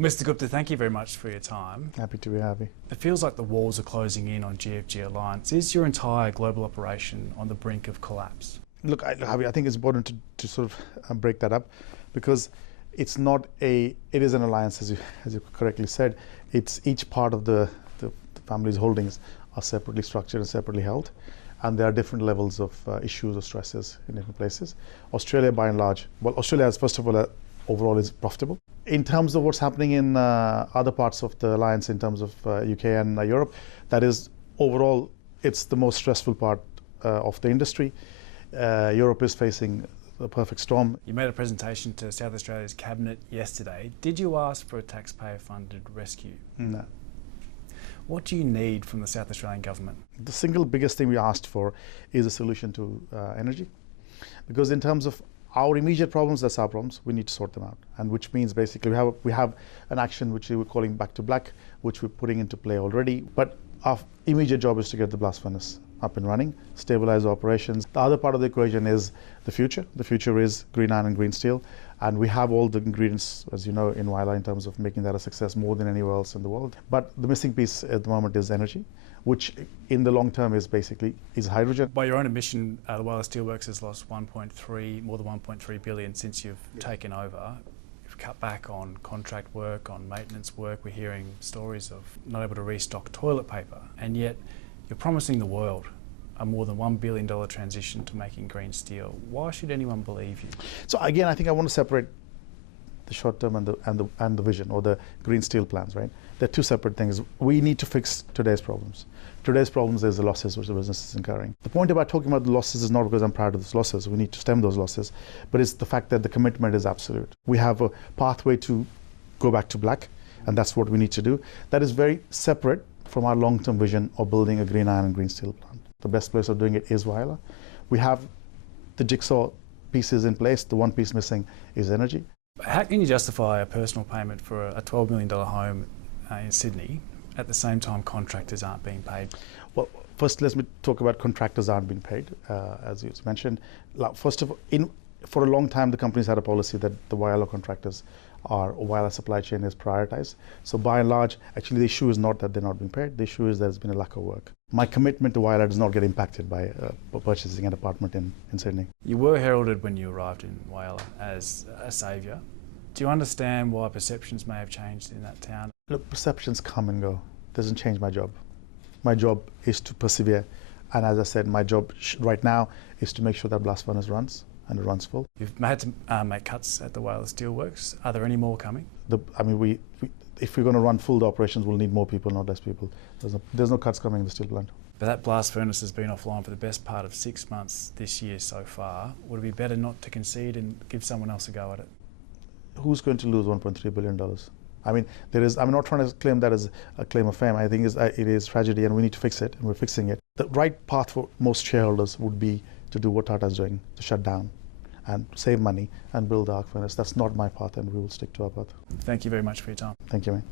Mr. Gupta, thank you very much for your time. Happy to be happy. It feels like the walls are closing in on GFG Alliance. Is your entire global operation on the brink of collapse? Look, Harvey, I think it's important to sort of break that up, because it's not it is an alliance, as you correctly said. It's each part of the family's holdings are separately structured and separately held, and there are different levels of issues or stresses in different places. Australia, by and large, well, Australia is, first of all, overall is profitable. In terms of what's happening in other parts of the alliance, in terms of UK and Europe, that is overall, it's the most stressful part of the industry. Europe is facing a perfect storm. You made a presentation to South Australia's cabinet yesterday. Did you ask for a taxpayer-funded rescue? No. What do you need from the South Australian government? The single biggest thing we asked for is a solution to energy, because in terms of our immediate problems, that's our problems. We need to sort them out, and which means basically we have an action which we're calling Back to Black, which we're putting into play already. But our immediate job is to get the blast furnace up and running, stabilize operations. The other part of the equation is the future. The future is green iron and green steel, and we have all the ingredients, as you know, in Whyalla in terms of making that a success more than anywhere else in the world. But the missing piece at the moment is energy, which in the long term is basically hydrogen. By your own admission, the Whyalla Steelworks has lost more than 1.3 billion since you've taken over. You've cut back on contract work, on maintenance work. We're hearing stories of not able to restock toilet paper, and yet you're promising the world a more than $1 billion transition to making green steel. Why should anyone believe you? So again, I think I want to separate the short term and the vision, or the green steel plans, right? They're two separate things. We need to fix today's problems. Today's problems is the losses which the business is incurring. The point about talking about the losses is not because I'm proud of those losses. We need to stem those losses, but it's the fact that the commitment is absolute. We have a pathway to go back to black, and that's what we need to do. That is very separate from our long-term vision of building a green iron and green steel plant. The best place of doing it is Whyalla. We have the jigsaw pieces in place. The one piece missing is energy. How can you justify a personal payment for a $12 million home in Sydney at the same time contractors aren't being paid? Well, first let me talk about contractors aren't being paid, as you mentioned. First of all, for a long time the companies had a policy that the Whyalla contractors Whyalla supply chain is prioritized. So by and large, actually the issue is not that they're not being paid, the issue is there's been a lack of work. My commitment to Whyalla does not get impacted by purchasing an apartment in Sydney. You were heralded when you arrived in Whyalla as a saviour. Do you understand why perceptions may have changed in that town? Look, perceptions come and go. It doesn't change my job. My job is to persevere, and as I said, my job right now is to make sure that blast furnace runs, and it runs full. You've had to make cuts at the Whyalla Steelworks. Are there any more coming? If we're going to run full the operations, we'll need more people, not less people. There's no cuts coming in the steel plant. But that blast furnace has been offline for the best part of 6 months this year so far. Would it be better not to concede and give someone else a go at it? Who's going to lose $1.3 billion? I mean, I'm not trying to claim that as a claim of fame. I think it is tragedy, and we need to fix it, and we're fixing it. The right path for most shareholders would be to do what Tata's doing, to shut down and save money and build the arc furnace. That's not my path, and we will stick to our path. Thank you very much for your time. Thank you, mate.